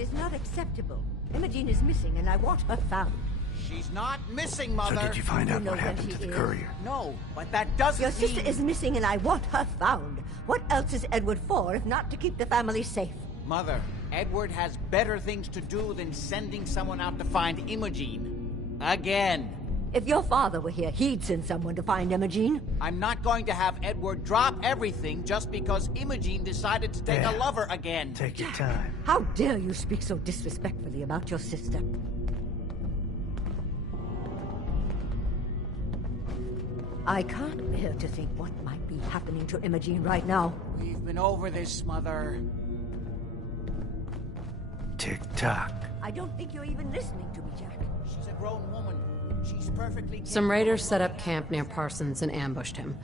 That is not acceptable. Imogene is missing, and I want her found. She's not missing, Mother. So did you find out what happened to the courier? No, but that doesn't Your sister is missing, and I want her found. What else is Edward for, if not to keep the family safe? Mother, Edward has better things to do than sending someone out to find Imogene. Again. If your father were here, he'd send someone to find Imogene. I'm not going to have Edward drop everything just because Imogene decided to take a lover again. Take your time. How dare you speak so disrespectfully about your sister? I can't bear to think what might be happening to Imogene right now. We've been over this, Mother. Tick-tock. I don't think you're even listening to me, Jack. She's a grown woman. She's perfectly... Some raiders set up camp near Parsons and ambushed him.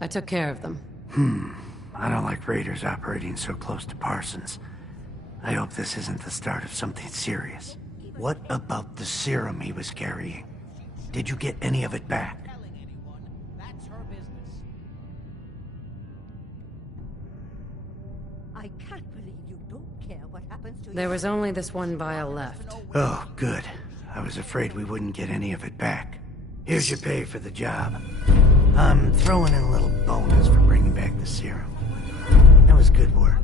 I took care of them. I don't like raiders operating so close to Parsons. I hope this isn't the start of something serious. What about the serum he was carrying? Did you get any of it back? That's her business. I can't believe you don't care what happens to There was only this one vial left. Oh, good. I was afraid we wouldn't get any of it back. Here's your pay for the job. I'm throwing in a little bonus for bringing back the serum. That was good work.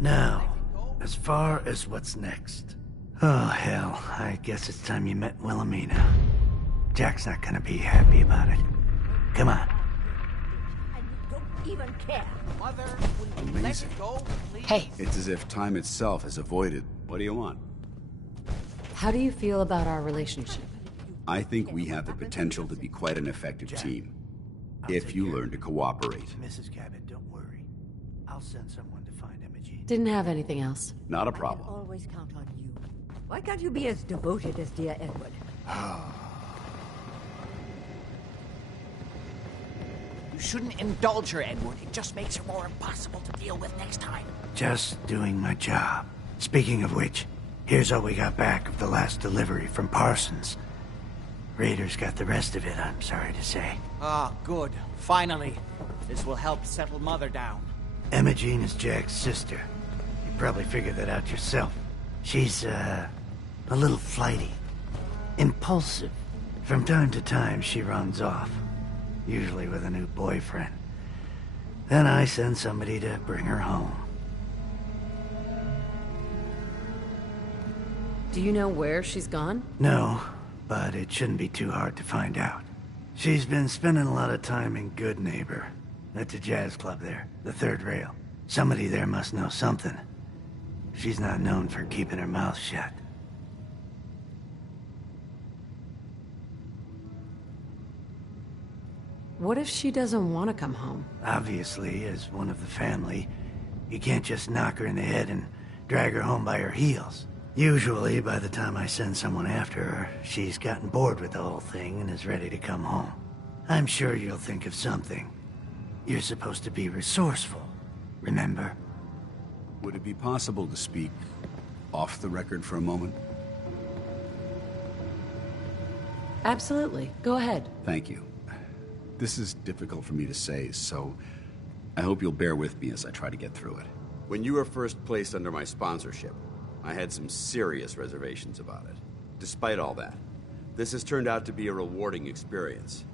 Now, as far as what's next. Oh, hell. I guess it's time you met Wilhelmina. Jack's not gonna be happy about it. Come on. And you don't even care. Mother, will you let it go, please? Hey, It's as if time itself has avoided. What do you want? how do you feel about our relationship? I think we have the potential to be quite an effective team. If you learn to cooperate. Mrs. Cabot, don't worry. I'll send someone to find Imogene. Didn't have anything else. Not a I can problem. always count on you. Why can't you be as devoted as dear Edward? You shouldn't indulge her, Edward. It just makes her more impossible to deal with next time. Just doing my job. Speaking of which, here's all we got back of the last delivery from Parsons. Raiders got the rest of it, I'm sorry to say. Ah, good. Finally. This will help settle Mother down. Imogene is Jack's sister. You probably figured that out yourself. She's, a little flighty. Impulsive. From time to time, she runs off. Usually with a new boyfriend. Then I send somebody to bring her home. Do you know where she's gone? No, but it shouldn't be too hard to find out. She's been spending a lot of time in Good Neighbor. That's a jazz club there, the third rail. Somebody there must know something. She's not known for keeping her mouth shut. What if she doesn't want to come home? Obviously, as one of the family, you can't just knock her in the head and drag her home by her heels. Usually, by the time I send someone after her, she's gotten bored with the whole thing and is ready to come home. I'm sure you'll think of something. You're supposed to be resourceful, remember? Would it be possible to speak off the record for a moment? Absolutely. Go ahead. Thank you. This is difficult for me to say, so I hope you'll bear with me as I try to get through it. When you were first placed under my sponsorship, I had some serious reservations about it. Despite all that, this has turned out to be a rewarding experience.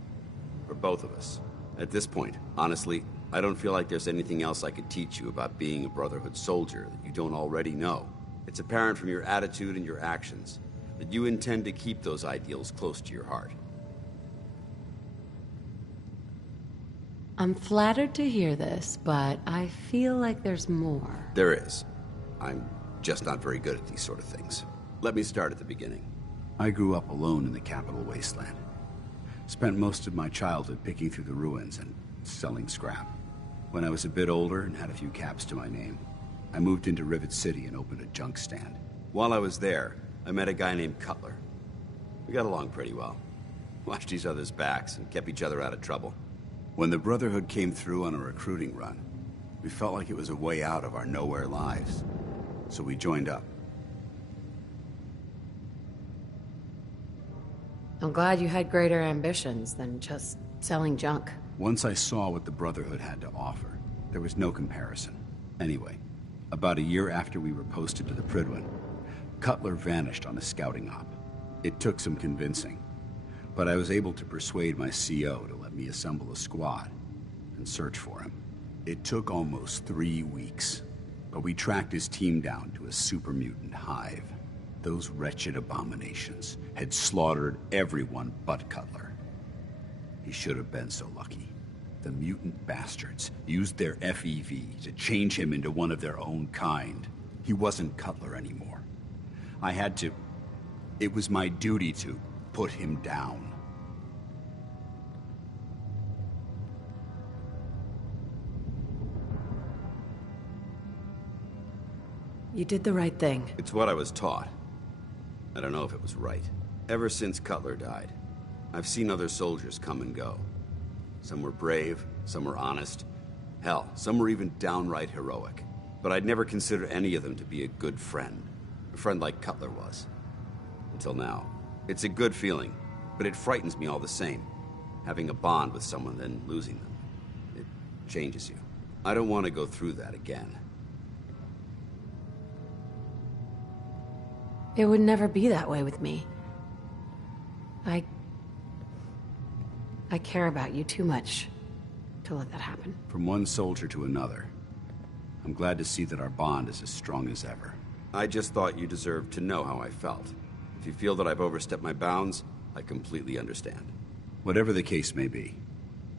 For both of us. At this point, honestly, I don't feel like there's anything else I could teach you about being a Brotherhood soldier that you don't already know. It's apparent from your attitude and your actions that you intend to keep those ideals close to your heart. I'm flattered to hear this, but I feel like there's more. There is. I'm just not very good at these sort of things. Let me start at the beginning. I grew up alone in the capital wasteland. Spent most of my childhood picking through the ruins and selling scrap. When I was a bit older and had a few caps to my name, I moved into Rivet City and opened a junk stand. While I was there, I met a guy named Cutler. We got along pretty well. Watched each other's backs and kept each other out of trouble. When the Brotherhood came through on a recruiting run, we felt like it was a way out of our nowhere lives. So we joined up. I'm glad you had greater ambitions than just selling junk. Once I saw what the Brotherhood had to offer, there was no comparison. Anyway, about a year after we were posted to the Prydwen, Cutler vanished on a scouting op. It took some convincing, but I was able to persuade my CO to let me assemble a squad and search for him. It took almost 3 weeks, but we tracked his team down to a super mutant hive. Those wretched abominations had slaughtered everyone but Cutler. He should have been so lucky. The mutant bastards used their FEV to change him into one of their own kind. He wasn't Cutler anymore. I had to... It was my duty to put him down. You did the right thing. It's what I was taught. I don't know if it was right. Ever since Cutler died, I've seen other soldiers come and go. Some were brave, some were honest. Hell, some were even downright heroic. But I'd never consider any of them to be a good friend. A friend like Cutler was. Until now. It's a good feeling, but it frightens me all the same. Having a bond with someone, then losing them. It changes you. I don't want to go through that again. It would never be that way with me. I care about you too much to let that happen. From one soldier to another, I'm glad to see that our bond is as strong as ever. I just thought you deserved to know how I felt. If you feel that I've overstepped my bounds, I completely understand. Whatever the case may be,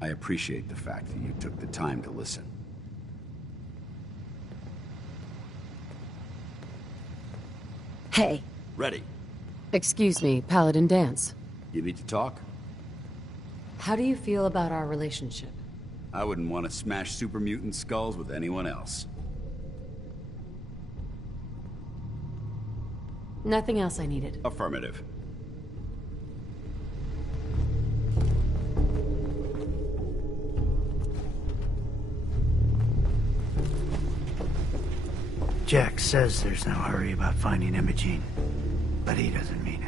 I appreciate the fact that you took the time to listen. Hey. Ready. Excuse me, Paladin Dance. You need to talk? How do you feel about our relationship? I wouldn't want to smash super mutant skulls with anyone else. Nothing else I needed. Affirmative. Jack says there's no hurry about finding Imogene, but he doesn't mean it.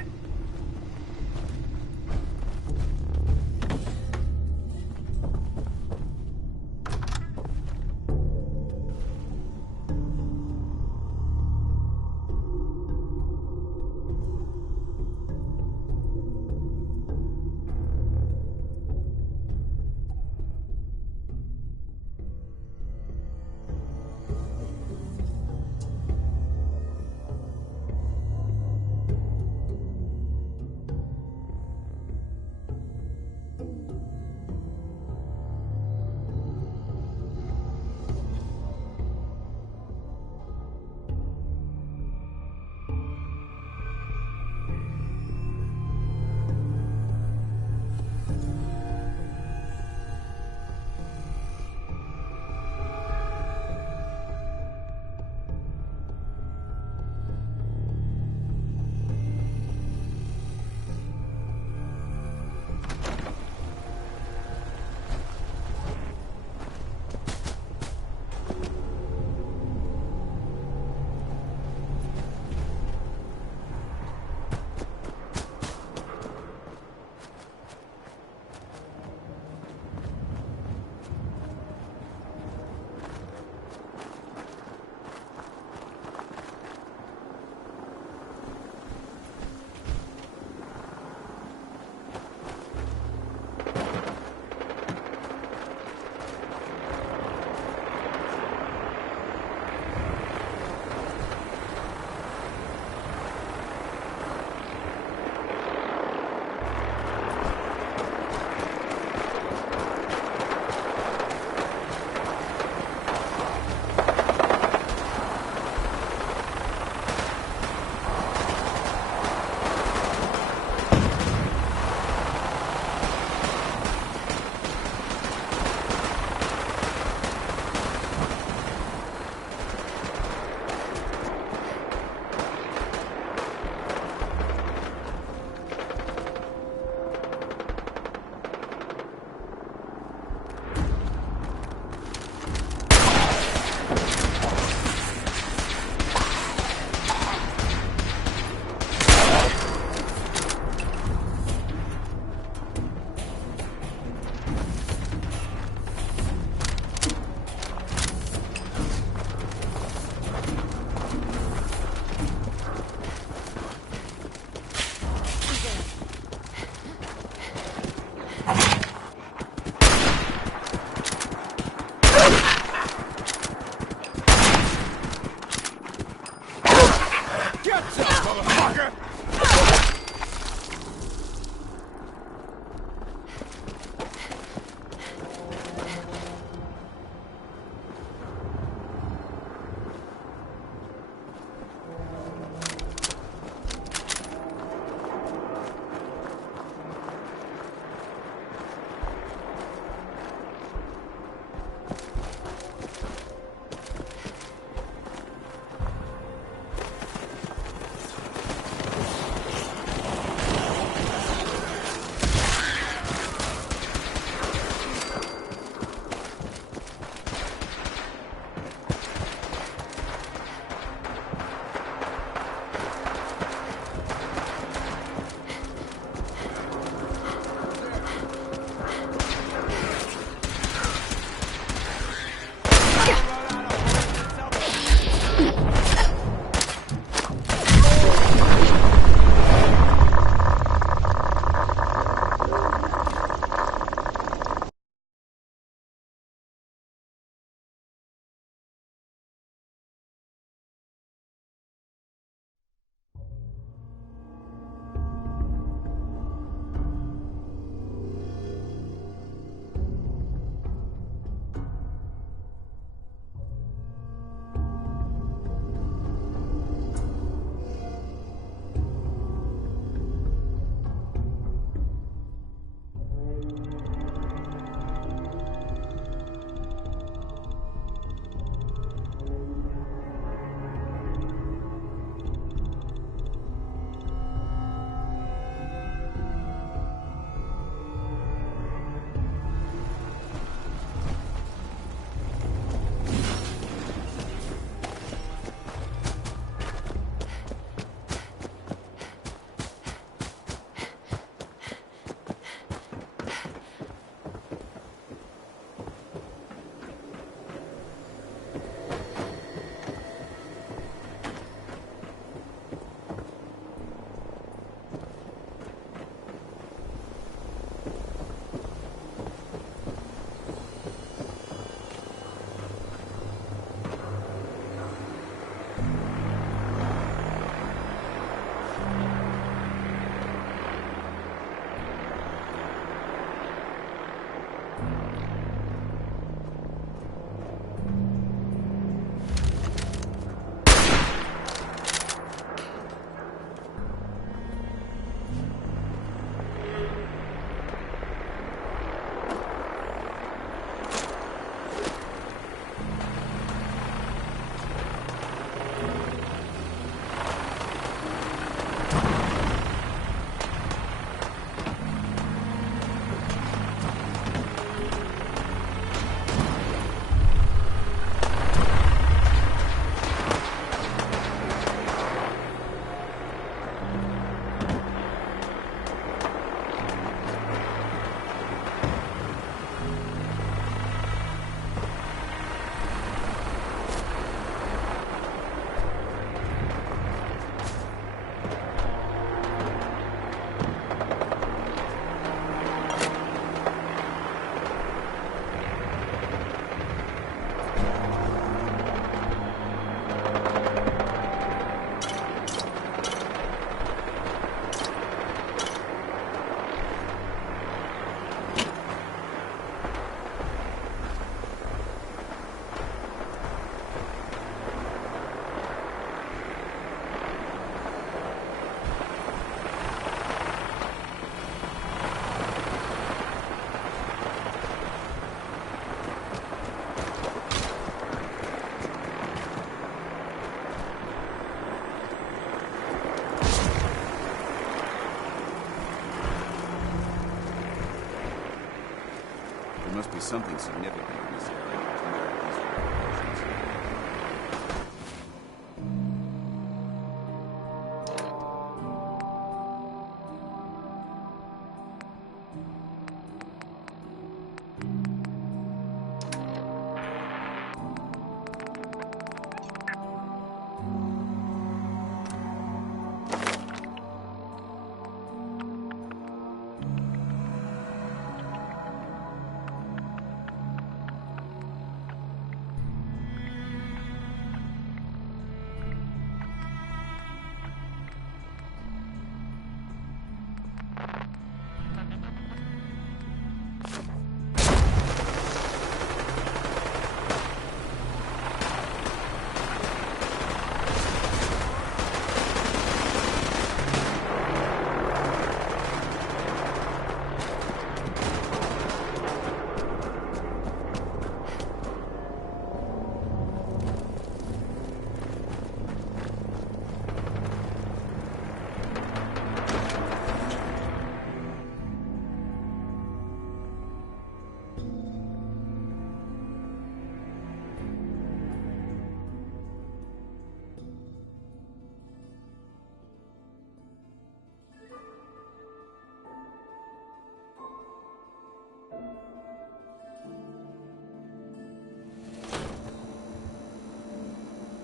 something significant in this area to merit these recommendations.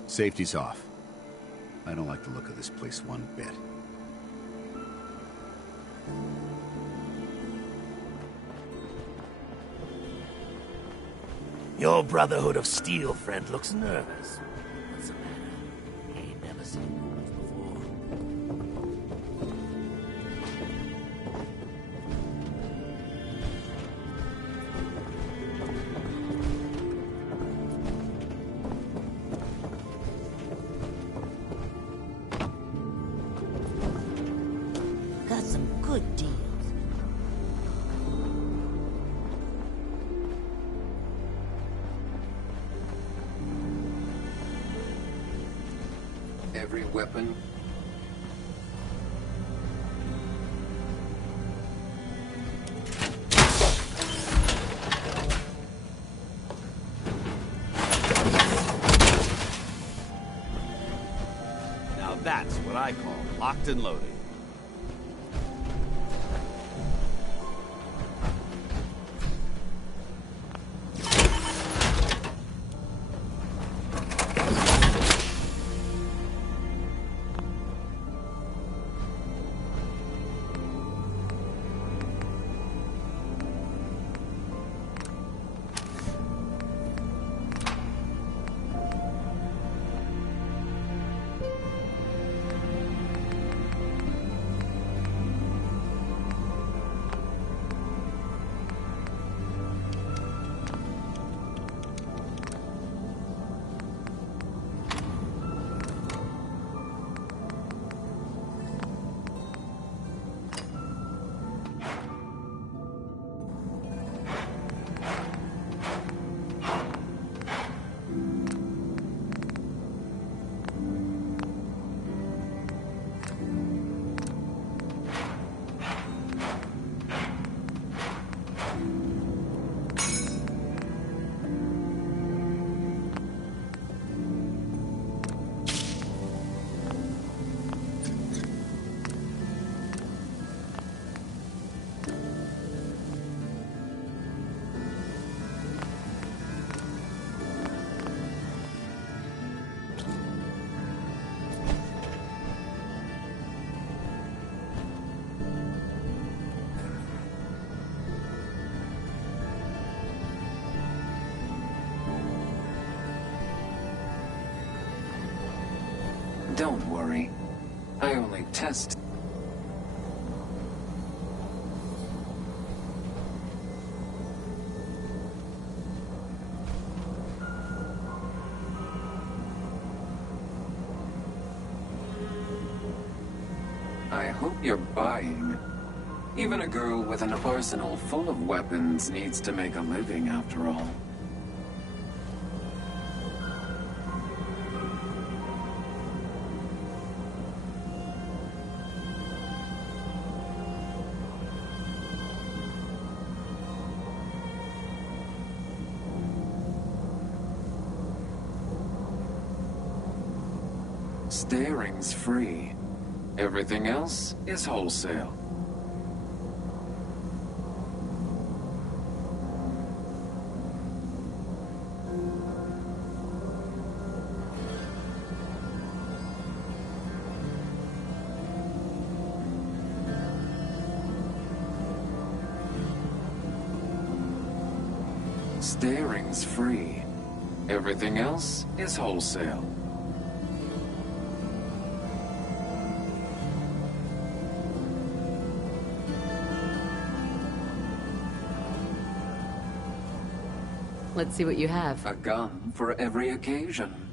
Safety's off. I don't like the look of this place one bit. Your Brotherhood of Steel friend looks nervous. What's the matter? He ain't never seen rules before. Got some good deals. Every weapon. Now that's what I call locked and loaded. Don't worry. I only test. I hope you're buying. Even a girl with an arsenal full of weapons needs to make a living after all. Staring's free. Everything else is wholesale. Staring's free. Everything else is wholesale. Let's see what you have. A gun for every occasion.